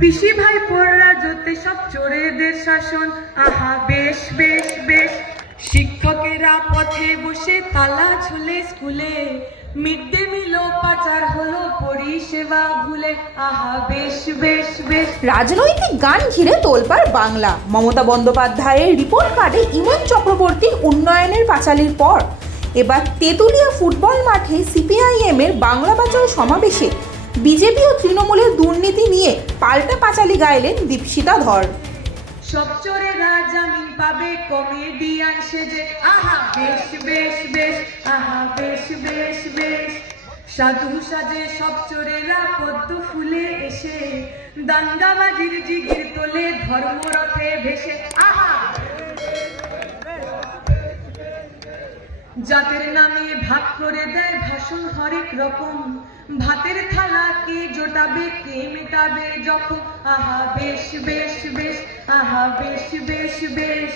পিসি ভাই পর রাজতে সব চোরেদের শাসন। আহা, বেশ বেশ বেশ। শিক্ষকেরা পথে বসে তালা ঝুলে স্কুলে। মিড ডে মিল পাচার হলো পরিষেবা ভুলে। আহা, বেশ বেশ বেশ। রাজনৈতিক গান ঘিরে তোলপাড় বাংলা। মমতা বন্দ্যোপাধ্যায়ের রিপোর্ট কার্ডে ইমন চক্রবর্তীর উন্নয়নের পাঁচালির পর। এবার তেঁতুলিয়া ফুটবল মাঠে সিপিআইএমের বাংলা বাঁচাও সমাবেশে বিজেপি ও তৃণমূলের দুর্নীতি নিয়ে পাল্টা পাঁচালি গাইলেন দীপশিতা ধর। সব চোরেরা জামিন পাবে কমেডিয়ান সেজে। আহা, বেশ বেশ বেশ, আহা, বেশ বেশ বেশ। সাধু সাজে সব চোরেরা পদ্ম ফুলে এসে। দাঙ্গাবাজির জিগির তোলে ধর্মরথে ভেসে। আহা জাতের নামে ভাগ করে দেয় ভাষণ হরেক রকম। ভাতের থালা কে জোটাবে, কে মেটাবে, যখন আহা বেশ বেশ বেশ, আহা বেশ বেশ বেশ।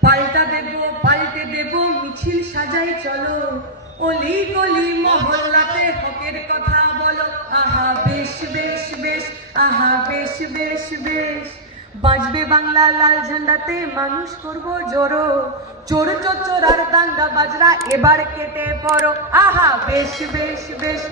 পাল্টা দেব, পাল্টে দেব, মিছিল সাজাই চলো। অলি গলি মহল্লাতে হকের কথা বলো। আহা বেশ বেশ বেশ, আহা বেশ বেশ বেশ। বাজবে বাংলা লাল ঝান্ডাতে মানুষ করব জোরো। চোর চোর আর দাঙ্গা বাজরা এবার কেটে পড়ো আহা, বেশ বেশ বেশ।